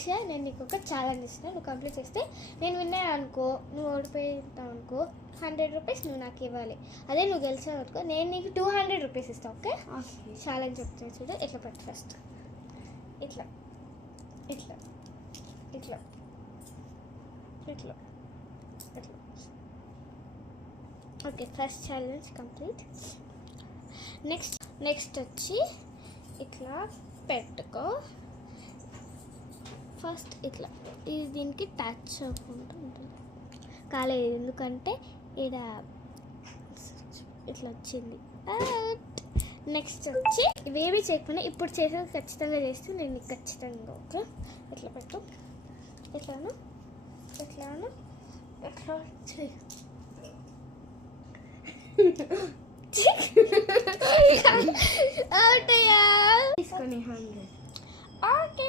అక్షయ నేను నీకు ఒక ఛాలెంజ్ ఇస్తాను, నువ్వు కంప్లీట్ చేస్తే నేను విన్నాను అనుకో, నువ్వు ఓడిపోయింటావు అనుకో 100 రూపీస్ నువ్వు నాకు ఇవ్వాలి. అదే నువ్వు గెలిచావు అనుకో నేను నీకు 200 రూపీస్ ఇస్తాను. ఓకే ఛాలెంజ్ చెప్తాను చూడు. ఇట్లా పట్టు ఫస్ట్, ఇట్లా ఇట్లా ఇట్లా ఇట్లా ఇట్లా. Okay first challenge complete. Next వచ్చి ఇట్లా పెట్టుకో ఫస్ట్. ఇట్లా ఇది దీనికి టచ్ అవ్వకుండా ఉంటుంది, కాలేదు ఎందుకంటే ఇక్కడ ఇట్లా వచ్చింది. నెక్స్ట్ వచ్చి ఇవేమీ చేయకుండా ఇప్పుడు చేసేది ఖచ్చితంగా చేస్తే నేను నీకు ఖచ్చితంగా. ఓకే ఇట్లా పెట్టు, ఎట్లాను ఎట్లాను ఎట్లా చేయి. తీసుకొని 100. ఓకే